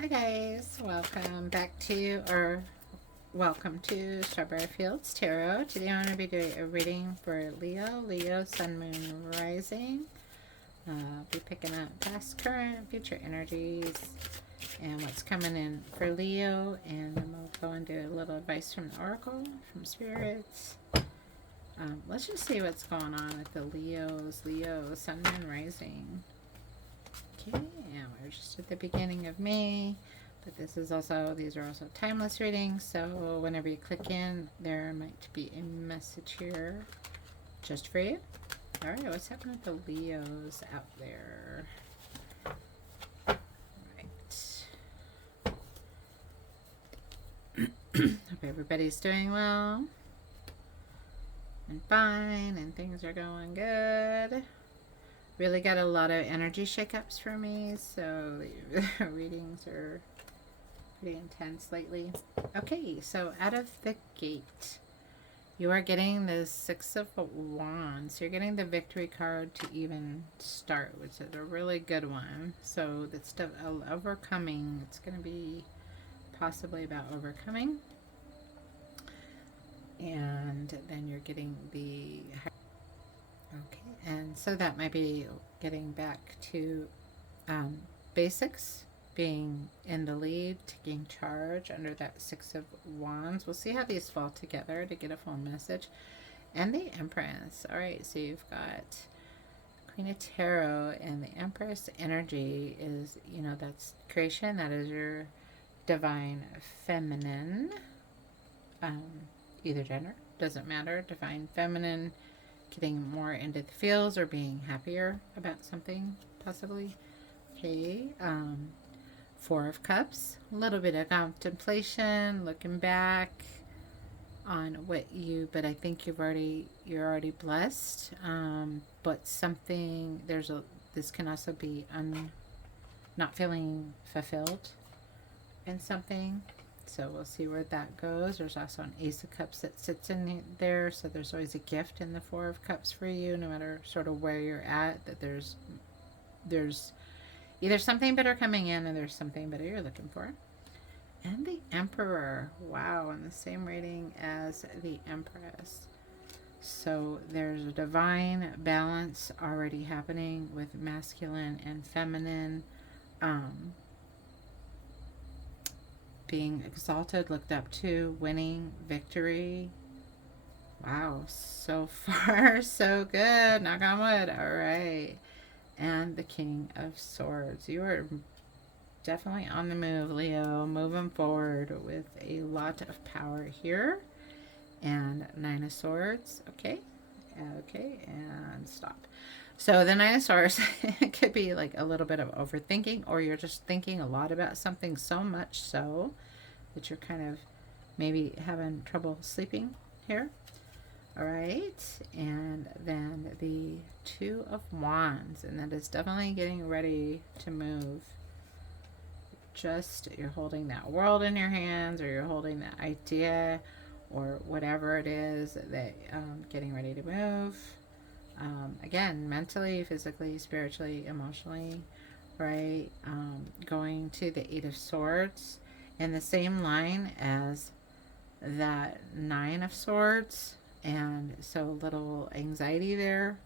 Hi guys, welcome to Strawberry Fields Tarot. Today I'm going to be doing a reading for Leo, Sun, Moon, Rising. I'll be picking up past, current, future energies and what's coming in for Leo, and then we'll go and do a little advice from the Oracle, from spirits. Let's just see what's going on with the Leo, Sun, Moon, Rising. Okay, and we're just at the beginning of May, but these are also timeless readings, so whenever you click in, there might be a message here just for you. All right, what's happening with the Leos out there? All right. Hope everybody's doing well and fine, and things are going good. Really got a lot of energy shakeups for me, so the readings are pretty intense lately. Okay, so out of the gate, you are getting the Six of Wands. You're getting the victory card to even start, which is a really good one. So the stuff of overcoming, it's going to be possibly about overcoming. And then you're getting the... Okay, and so that might be getting back to basics, being in the lead, taking charge under that Six of Wands. We'll see how these fall together to get a full message. And the Empress. All right, so you've got Queen of Tarot, and the Empress energy is, that's creation. That is your divine feminine. Either gender, doesn't matter. Divine feminine, getting more into the feels or being happier about something, possibly. Okay, Four of Cups, a little bit of contemplation, looking back on but I think you're already blessed. But something, this can also be not feeling fulfilled in something. So we'll see where that goes. There's also an Ace of Cups that sits in there. So there's always a gift in the Four of Cups for you, no matter sort of where you're at, that there's either something better coming in or there's something better you're looking for. And the Emperor. Wow, in the same rating as the Empress. So there's a divine balance already happening with masculine and feminine. Being exalted, looked up to, winning, victory. Wow, so far so good. Knock on wood. All right. And the King of Swords. You are definitely on the move, Leo. Moving forward with a lot of power here. And Nine of Swords. Okay. Okay, and stop. So the Nine of Swords, it could be like a little bit of overthinking, or you're just thinking a lot about something, so much so that you're kind of maybe having trouble sleeping here. All right, and then the Two of Wands, and that is definitely getting ready to move. You're holding that world in your hands, or you're holding that idea, or whatever it is that getting ready to move. Again, mentally, physically, spiritually, emotionally, right? Going to the Eight of Swords in the same line as that Nine of Swords. And so a little anxiety there,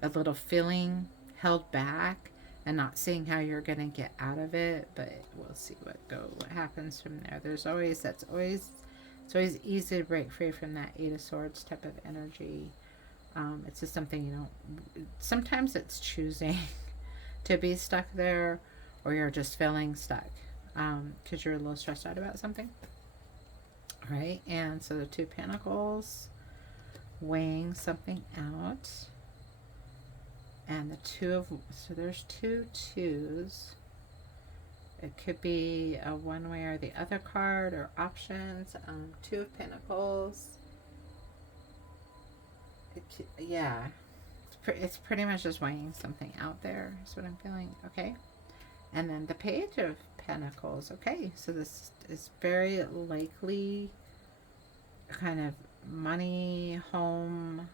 a little feeling held back and not seeing how you're going to get out of it, but we'll see what happens from there. It's always easy to break free from that Eight of Swords type of energy. It's just something sometimes it's choosing to be stuck there, or you're just feeling stuck because you're a little stressed out about something. All right, and so the Two of Pentacles, weighing something out, and so there's two twos. It could be a one way or the other card, or options. Two of Pentacles. It's pretty much just weighing something out there, is what I'm feeling. Okay, and then the Page of Pentacles. Okay, so this is very likely kind of money, home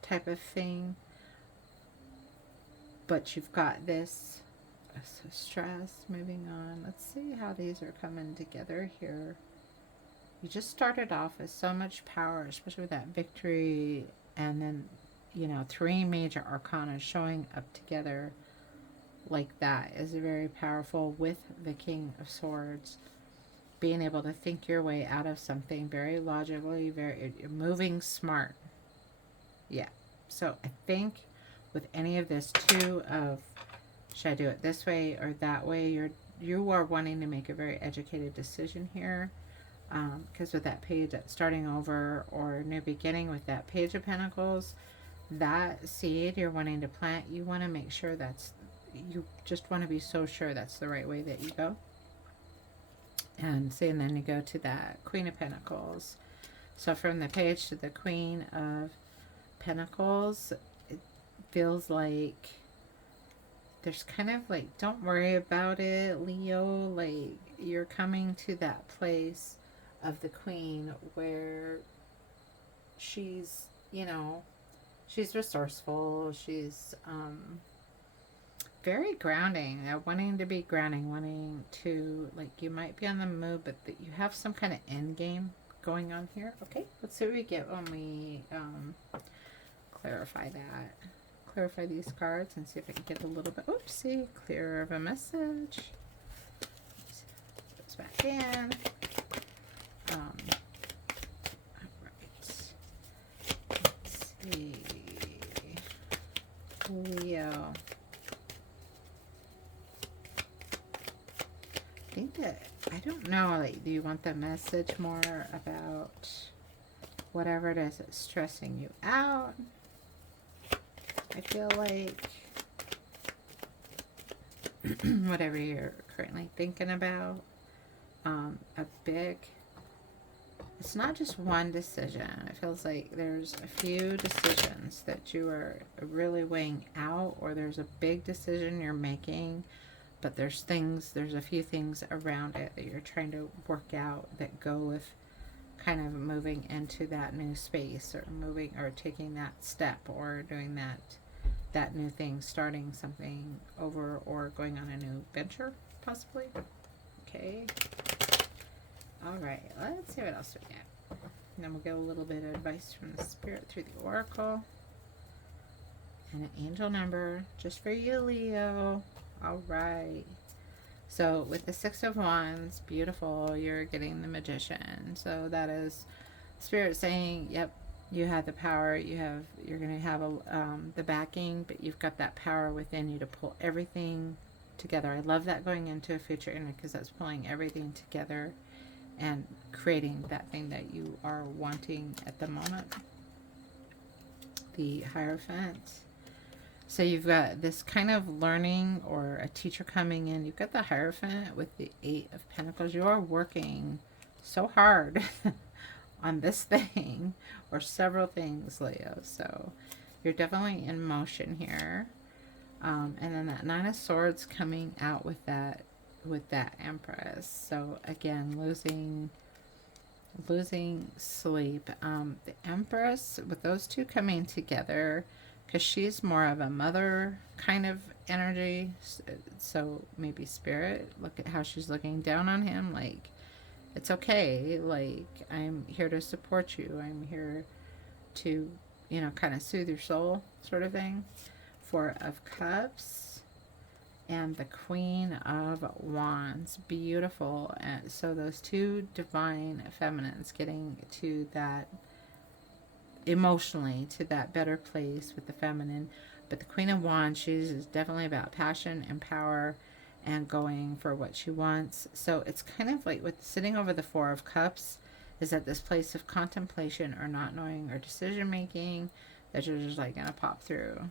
type of thing, but you've got this stress. Moving on. Let's see how these are coming together here. You just started off with so much power, especially with that victory, and then, you know, 3 major arcana showing up together like that is very powerful with the King of Swords. Being able to think your way out of something very logically, very moving smart. Yeah. So I think with any of this too of, should I do it this way or that way, you are wanting to make a very educated decision here. Because with that page, that starting over or new beginning with that Page of Pentacles, that seed you're wanting to plant, you want to make sure you just want to be so sure that's the right way that you go. And see, and then you go to that Queen of Pentacles. So from the page to the Queen of Pentacles, it feels like there's kind of like, don't worry about it, Leo. Like, you're coming to that place of the Queen where she's, you know, she's resourceful. She's very grounding, wanting to be grounding, wanting to, like, you might be on the move, but that you have some kind of end game going on here. Okay, let's see what we get when we clarify that. Clarify these cards and see if I can get a little bit, oopsie, clearer of a message. Goes back in. Let's see. Leo. I think that, I don't know, like, do you want the message more about whatever it is that's stressing you out? I feel like whatever you're currently thinking about, a big, it's not just one decision. It feels like there's a few decisions that you are really weighing out, or there's a big decision you're making, but there's a few things around it that you're trying to work out that go with kind of moving into that new space, or moving or taking that step, or doing that new thing, starting something over, or going on a new venture, possibly. Okay. All right, let's see what else we get. And then we'll get a little bit of advice from the Spirit through the Oracle. And an angel number just for you, Leo. All right. So with the 6 of Wands, beautiful, you're getting the Magician. So that is Spirit saying, yep, you have the power. You're going to have the backing, but you've got that power within you to pull everything together. I love that going into a future energy, because that's pulling everything together and creating that thing that you are wanting at the moment. The Hierophant. So you've got this kind of learning, or a teacher coming in. You've got the Hierophant with the 8 of Pentacles. You're working so hard on this thing, or several things, Leo. So you're definitely in motion here. And then that 9 of Swords coming out with that Empress. So again, losing sleep. The Empress, with those two coming together, because she's more of a mother kind of energy. So maybe Spirit, look at how she's looking down on him, like, it's okay, like, I'm here to support you, I'm here to, you know, kind of soothe your soul, sort of thing. 4 of Cups and the Queen of Wands. Beautiful. And so those two divine feminines getting to that, emotionally, to that better place with the feminine. But the Queen of Wands, she's definitely about passion and power and going for what she wants. So it's kind of like with sitting over the 4 of Cups, is at this place of contemplation, or not knowing, or decision making, that you're just like gonna pop through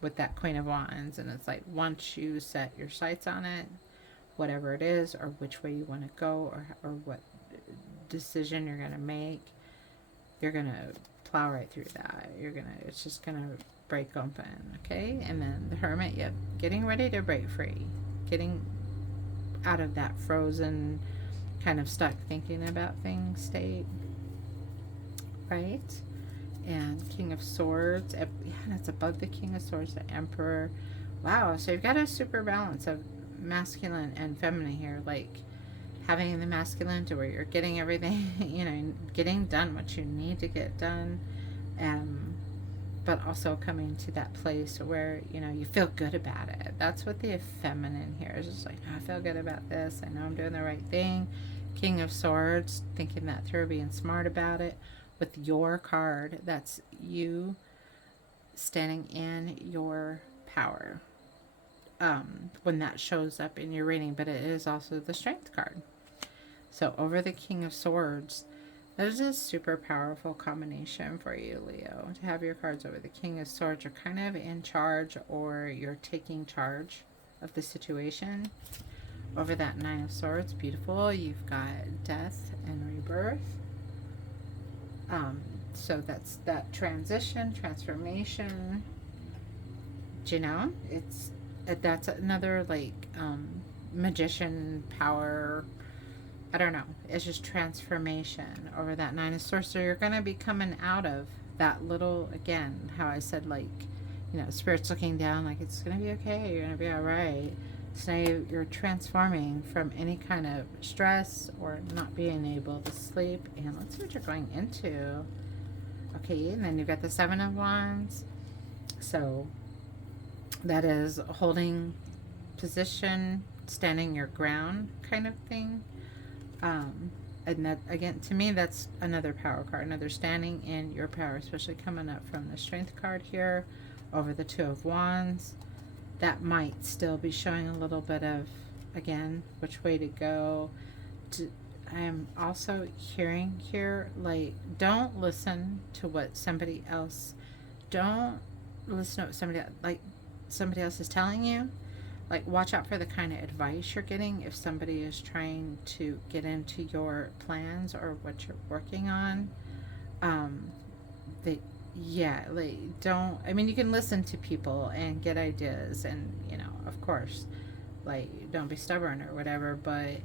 with that Queen of Wands. And it's like, once you set your sights on it, whatever it is, or which way you want to go, or what decision you're going to make, you're going to plow right through that. It's just going to break open. Okay. And then the Hermit, yep, getting ready to break free, getting out of that frozen kind of stuck thinking about things state, right? And King of Swords, yeah, that's above the King of Swords, the Emperor Wow, so you've got a super balance of masculine and feminine here, like having the masculine to where you're getting everything, getting done what you need to get done, um, but also coming to that place where, you feel good about it. That's what the feminine here is. Just like, "Oh, I feel good about this. I know I'm doing the right thing." King of Swords, thinking that through, being smart about it. With your card, that's you standing in your power, when that shows up in your reading, but it is also the Strength card. So over the King of Swords, that is a super powerful combination for you, Leo, to have your cards over the King of Swords. You're kind of in charge, or you're taking charge of the situation. Over that Nine of Swords, beautiful. You've got death and rebirth. So that's that transition, transformation. It's that's another like magician power. I don't know. It's just transformation over that Nine of Swords. So you're going to be coming out of that little, again, how I said, like, Spirit's looking down, like, it's going to be okay. You're going to be all right. So now you're transforming from any kind of stress or not being able to sleep. And let's see what you're going into. Okay, and then you've got the Seven of Wands. So that is holding position, standing your ground kind of thing. And that, again, to me, that's another power card, another standing in your power, especially coming up from the Strength card here over the Two of Wands. That might still be showing a little bit of, again, which way to go. I am also hearing here, like, don't listen to what somebody else, don't listen to what somebody else is telling you. Like, watch out for the kind of advice you're getting if somebody is trying to get into your plans or what you're working on. Don't, I mean, you can listen to people and get ideas and, of course, like, don't be stubborn or whatever, but,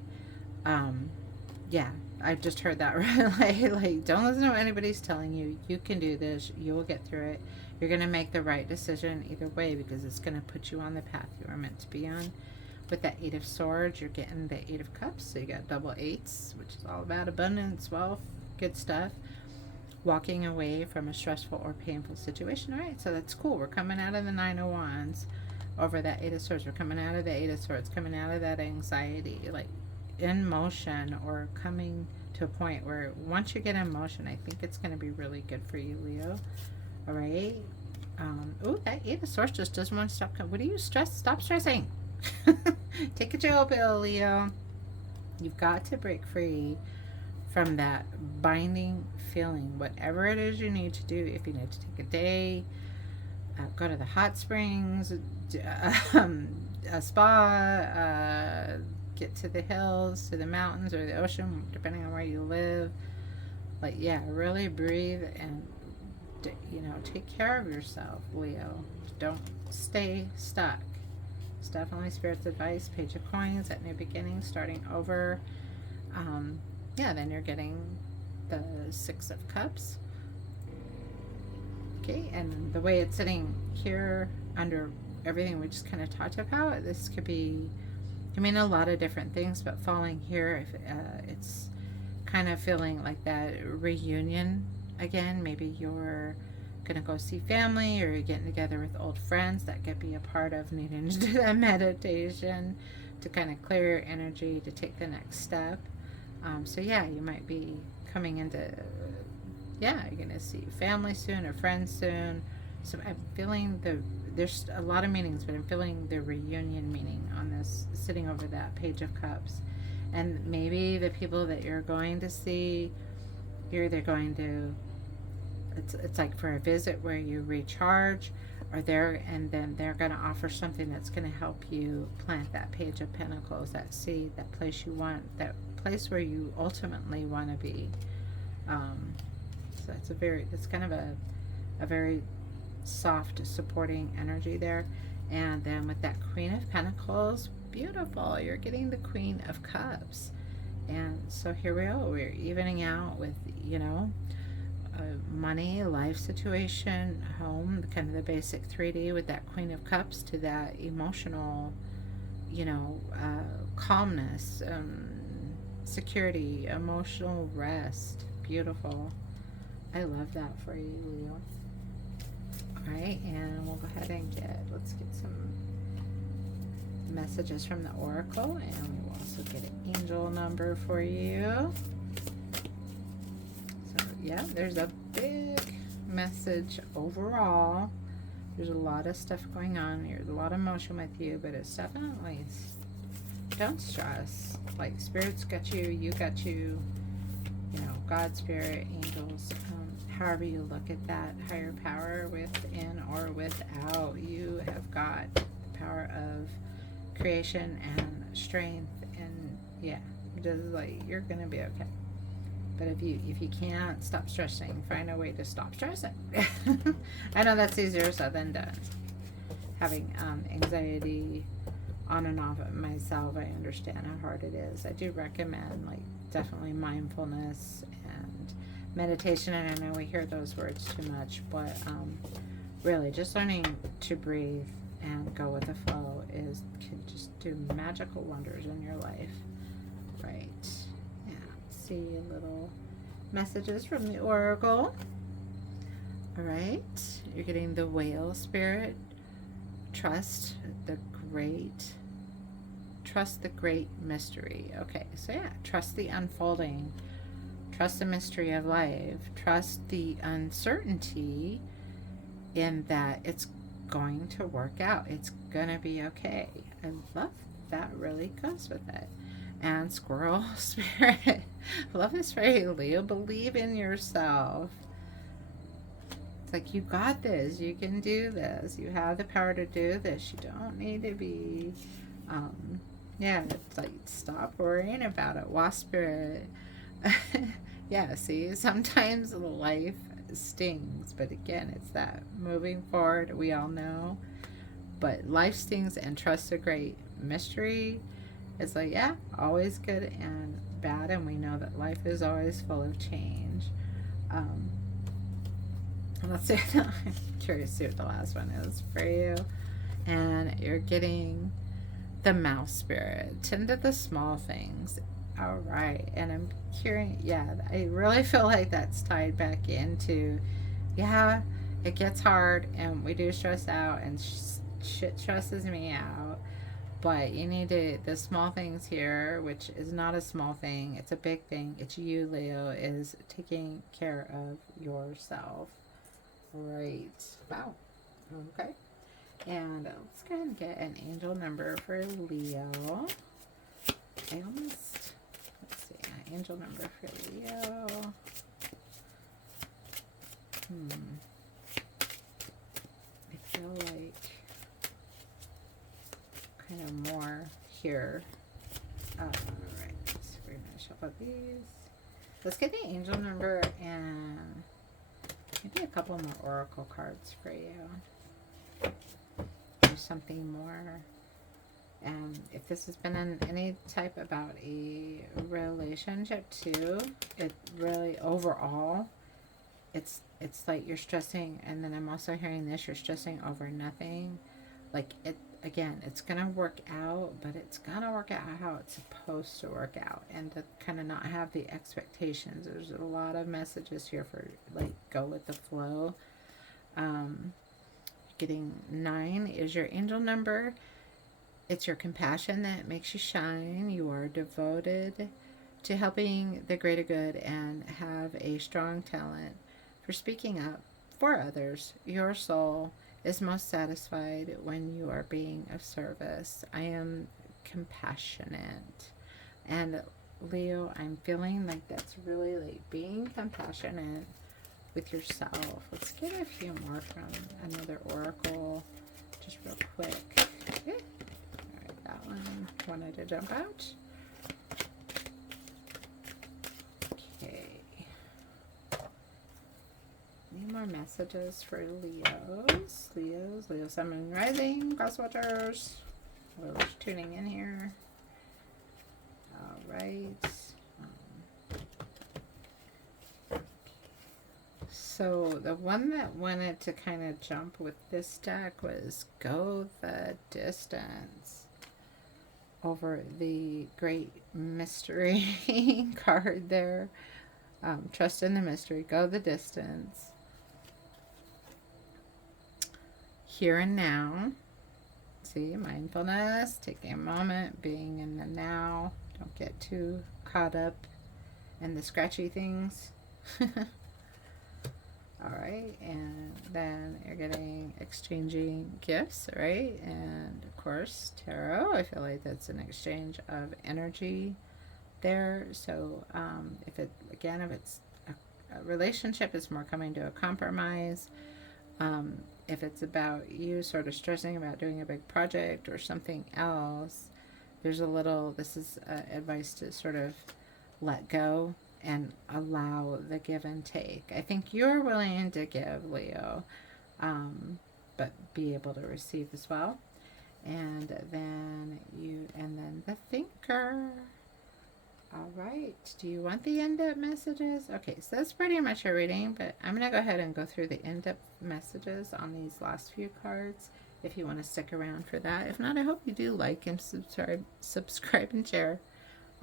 yeah, I've just heard that, right? Like, don't listen to what anybody's telling you. You can do this. You will get through it. You're going to make the right decision either way because it's going to put you on the path you are meant to be on. With that Eight of Swords, you're getting the Eight of Cups. So you got double eights, which is all about abundance, wealth, good stuff. Walking away from a stressful or painful situation. All right, so that's cool. We're coming out of the Nine of Wands over that Eight of Swords. We're coming out of the Eight of Swords, coming out of that anxiety, like in motion, or coming to a point where once you get in motion, I think it's going to be really good for you, Leo. All right. Oh, that Eight of Swords just doesn't want to stop. What are you stressed? Stop stressing. Take a chill pill, Leo. You've got to break free from that binding feeling. Whatever it is you need to do. If you need to take a day, go to the hot springs, a spa, get to the hills, to the mountains, or the ocean, depending on where you live. Like, yeah, really breathe and take care of yourself, Leo. Don't stay stuck. It's definitely Spirit's advice. Page of Coins, at new beginning, starting over. Then you're getting the Six of Cups. Okay, and the way it's sitting here under everything we just kind of talked about, this could be, a lot of different things, but falling here, if it's kind of feeling like that reunion again. Maybe you're gonna go see family, or you're getting together with old friends. That could be a part of needing to do that meditation to kind of clear your energy to take the next step. So yeah, you might be coming into, you're gonna see family soon or friends soon. So I'm feeling there's a lot of meanings, but I'm feeling the reunion meaning on this, sitting over that Page of Cups. And maybe the people that you're going to see, you're either going to, it's like for a visit where you recharge, or and then they're going to offer something that's going to help you plant that Page of Pentacles, that seed, that place you want, that place where you ultimately want to be. So it's kind of a very soft, supporting energy there. And then with that Queen of Pentacles, beautiful, you're getting the Queen of Cups. And so here we go, we're evening out with, money, life situation, home, kind of the basic 3D with that Queen of Cups, to that emotional, calmness, security, emotional rest. Beautiful. I love that for you, Leo. Alright, and we'll go ahead and let's get some messages from the Oracle, and we will also get an angel number for you. So, yeah, there's a big message overall. There's a lot of stuff going on. There's a lot of emotion with you, but it's definitely, don't stress. Like, Spirit's got you got you, God, Spirit, angels, however you look at that, higher power within or without. You have got the power of creation and strength, and yeah, just like, you're gonna be okay. But if you can't stop stressing, find a way to stop stressing. I know that's easier said than done. Having anxiety on and off of myself, I understand how hard it is. I do recommend, like, definitely mindfulness and meditation, and I know we hear those words too much, but really just learning to breathe and go with the flow can just do magical wonders in your life. Right. Yeah. See little messages from the Oracle. All right. You're getting the Whale Spirit. Trust the great mystery. Okay. So yeah, trust the unfolding. Trust the mystery of life. Trust the uncertainty in that it's going to work out. It's gonna be okay. I love that. Really goes with it. And Squirrel Spirit. Love this for you, Leo. Believe in yourself. It's like, you got this. You can do this. You have the power to do this. You don't need to be it's like, stop worrying about it. Wasp Spirit. Yeah, see, sometimes life stings, but again, it's that moving forward. We all know, but life stings, and trust a great mystery. It's like, yeah, always good and bad, and we know that life is always full of change. Let's see. I'm curious to see what the last one is for you. And you're getting the Mouse Spirit. Tend to the small things. All right. And I'm hearing, I really feel like that's tied back into, it gets hard and we do stress out, and shit stresses me out. But you need the small things here, which is not a small thing. It's a big thing. It's you, Leo, is taking care of yourself. Right. Wow. Okay. And let's go ahead and get an angel number for Leo. Let's see, an angel number for Leo. I feel like kind of more here. Alright, so we're going to shuffle these. Let's get the angel number and maybe a couple more oracle cards for you. There's something more. If this has been in any type about a relationship too, it really overall, it's like you're stressing, and then I'm also hearing this, you're stressing over nothing. Like, again, it's gonna work out, but it's gonna work out how it's supposed to work out, and to kind of not have the expectations. There's a lot of messages here for, like, go with the flow. Getting 9 is your angel number. It's your compassion that makes you shine. You are devoted to helping the greater good and have a strong talent for speaking up for others. Your soul is most satisfied when you are being of service. I am compassionate. And Leo, I'm feeling like that's really like being compassionate with yourself. Let's get a few more from another oracle, just real quick. Okay. All right, that one wanted to jump out. Okay. Any more messages for Leos? Leo, Sun, Moon, Rising, Cross Watchers. Whoever's tuning in here. All right. So the one that wanted to kind of jump with this deck was Go the Distance over the Great Mystery card there. Trust in the mystery. Go the distance. Here and now. See, mindfulness, taking a moment, being in the now. Don't get too caught up in the scratchy things. Alright, and then you're getting exchanging gifts, right? And of course, tarot. I feel like that's an exchange of energy there. So if it's a relationship, it's more coming to a compromise. If it's about you sort of stressing about doing a big project or something else, this is advice to sort of let go and allow the give and take. I think you're willing to give, Leo, but be able to receive as well. And then the thinker. All right. Do you want the in-depth messages? Okay, so that's pretty much your reading, but I'm going to go ahead and go through the in-depth messages on these last few cards if you want to stick around for that. If not, I hope you do like and subscribe and share.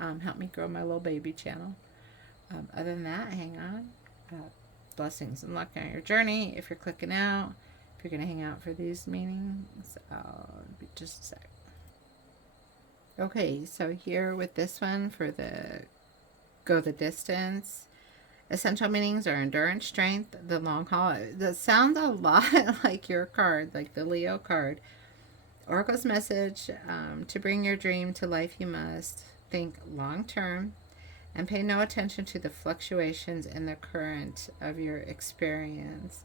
Help me grow my little baby channel. Other than that, hang on. Blessings and luck on your journey. If you're clicking out, if you're going to hang out for these meetings, I'll be just a sec. Okay, so here with this one for the Go the Distance, essential meanings are endurance, strength, the long haul. That sounds a lot like your card, like the Leo card. Oracle's message, to bring your dream to life, you must think long term and pay no attention to the fluctuations in the current of your experience.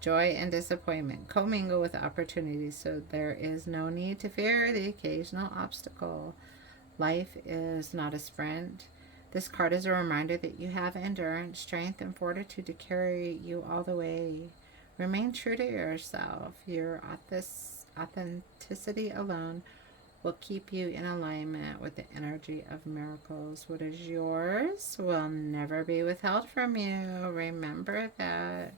Joy and disappointment commingle with opportunities, so there is no need to fear the occasional obstacle. Life is not a sprint. This card is a reminder that you have endurance, strength, and fortitude to carry you all the way. Remain true to yourself. Your authenticity alone will keep you in alignment with the energy of miracles. What is yours will never be withheld from you. Remember that.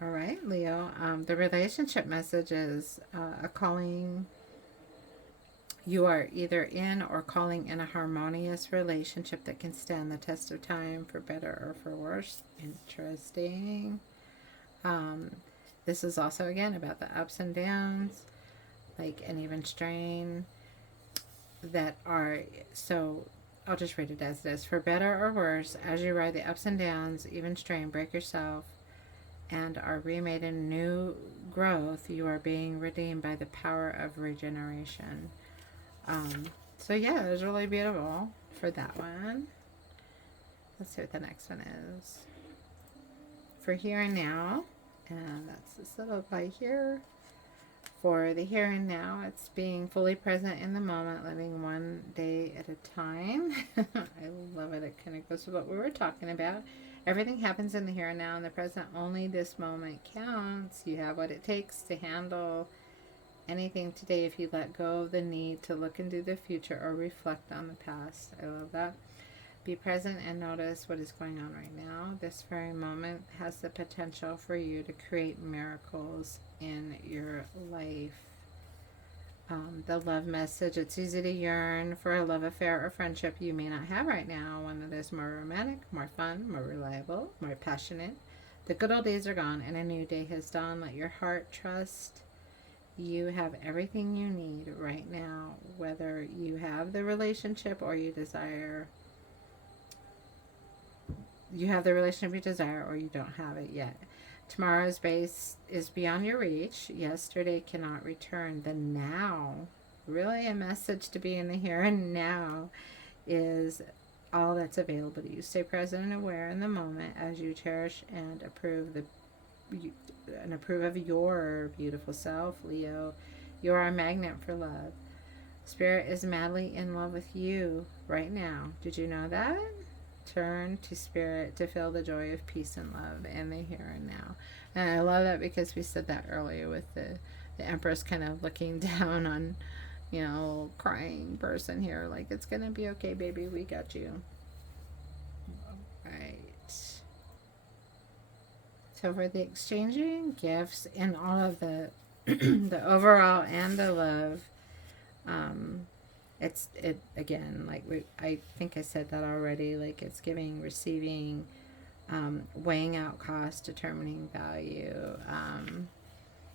All right, Leo. The relationship message is a calling. You are either in or calling in a harmonious relationship that can stand the test of time, for better or for worse. Interesting. This is also, again, about the ups and downs, like an even strain that are, so I'll just read it as it is. For better or worse, as you ride the ups and downs, even strain, break yourself, and are remade in new growth, you are being redeemed by the power of regeneration. So yeah, it was really beautiful for that one. Let's see what the next one is. For here and now, and that's this little guy here. For the here and now, it's being fully present in the moment, living one day at a time. I love it. It kind of goes to what we were talking about. Everything happens in the here and now, in the present. Only this moment counts. You have what it takes to handle anything today if you let go of the need to look into the future or reflect on the past. I love that. Be present and notice what is going on right now. This very moment has the potential for you to create miracles in your life. The love message, it's easy to yearn for a love affair or friendship you may not have right now, one that is more romantic, more fun, more reliable, more passionate. The good old days are gone and a new day has dawned. Let your heart trust. You have everything you need right now, whether you have the relationship or you desire. You have the relationship you desire or you don't have it yet. Tomorrow's base is beyond your reach. Yesterday cannot return. The now, really a message to be in the here and now, is all that's available to you. Stay present and aware in the moment as you cherish and approve of your beautiful self, Leo. You are a magnet for love. Spirit is madly in love with you right now. Did you know that? Turn to Spirit to feel the joy of peace and love in the here and now. And I love that because we said that earlier with the Empress kind of looking down on, crying person here. Like, it's going to be okay, baby. We got you. All right. So for the exchanging gifts and all of the the overall and the love, it again, like I think I said that already, like it's giving, receiving, weighing out cost, determining value.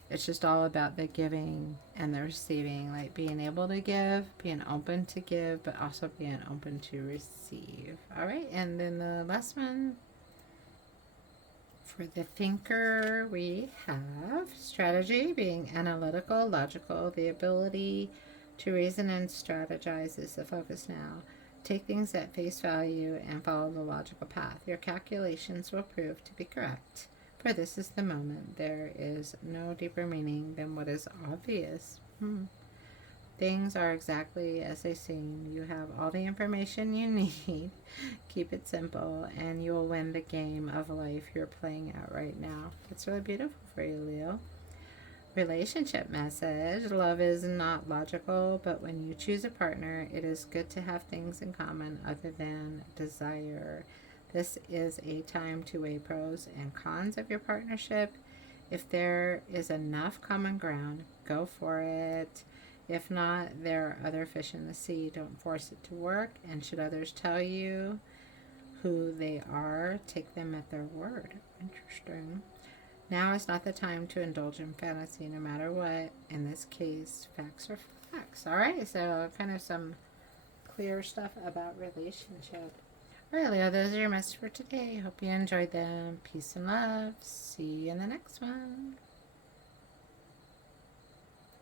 It's just all about the giving and the receiving, like being able to give, being open to give, but also being open to receive. All right, and then the last one for the thinker, we have strategy, being analytical, logical, the ability to reason and strategize is the focus now. Take things at face value and follow the logical path. Your calculations will prove to be correct. For this is the moment. There is no deeper meaning than what is obvious. Things are exactly as they seem. You have all the information you need. Keep it simple, and you'll win the game of life you're playing out right now. It's really beautiful for you, Leo. Relationship message. Love is not logical, but when you choose a partner, it is good to have things in common other than desire. This is a time to weigh pros and cons of your partnership. If there is enough common ground, go for it. If not, there are other fish in the sea. Don't force it to work. And should others tell you who they are, take them at their word. Interesting. Now is not the time to indulge in fantasy, no matter what. In this case, facts are facts. All right, so kind of some clear stuff about relationship. All right, Leo, those are your messages for today. Hope you enjoyed them. Peace and love. See you in the next one.